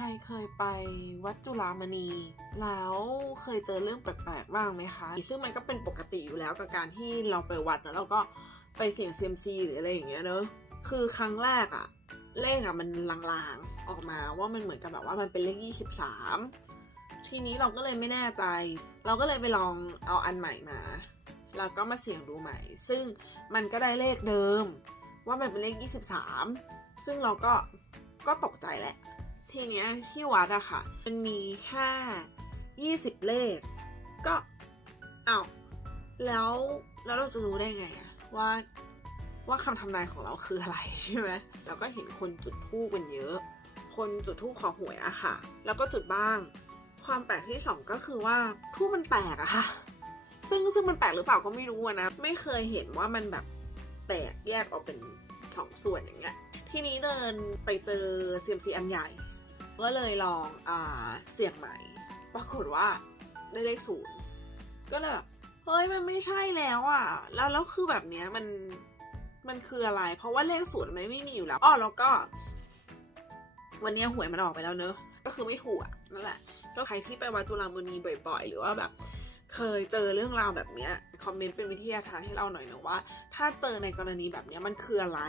ใครเคยไปวัดจุฬามณี แล้วเคยเจอเรื่องแปลกๆบ้างไหมคะ ซึ่งมันก็เป็นปกติอยู่แล้วกับการที่เราไปวัดแล้วเราก็ไปเสี่ยงเซียมซีหรืออะไรอย่างเงี้ยเนอะคือครั้งแรกอะเลขอะมันลางๆออกมาว่ามันเหมือนกับแบบว่ามันเป็นเลข 23 ทีนี้เราก็เลยไม่แน่ใจ เราก็เลยไปลองเอาอันใหม่มาแล้วก็มาเสี่ยงดูใหม่ ซึ่งมันก็ได้เลขเดิม ว่ามันเป็นเลข 23 ซึ่งเราก็ก็ตกใจแหละ ทีเนี้ยที่วัดอะค่ะ มันมีแค่20เลข ก็เอ้าแล้วแล้วเราจะรู้ได้ไงอะว่าว่าคำทำนายของเราคืออะไรใช่ไหมเราก็เห็นคนจุดธูปกันเยอะ คนจุดธูปขอหวยอะค่ะ แล้วก็จุดบ้าง ความแปลกที่สองก็คือว่าธูปมันแตกอะค่ะ ซึ่งซึ่งมันแปลกหรือเปล่าก็ไม่รู้นะ ไม่เคยเห็นว่ามันแบบแตกแยกออกเป็นสองส่วนอย่างเงี้ย ทีนี้เดินไปเจอเซียมซีอันใหญ่ ก็เลยลองอ่าเสี่ยงใหม่ ปรากฏว่าได้เลขศูนย์ก็เลยแบบเฮ้ยมันไม่ใช่แล้วอะ แล้วแล้วคือแบบเนี้ยมันมันคืออะไร เพราะว่าเลขศูนย์มันไม่มีอยู่แล้วอ๋อแล้วก็ วันนี้หวยมันออกไปแล้วเนอะก็คือไม่ถูกนั่นแหละ ก็ใครที่ไปวัดจุฬามณีบ่อย ๆ หรือว่าแบบ เคยเจอเรื่องราวแบบเนี้ยคอมเมนต์เป็นวิทยาทานให้เราหน่อยนะว่า ถ้าเจอในกรณีแบบเนี้ยมันคืออะไร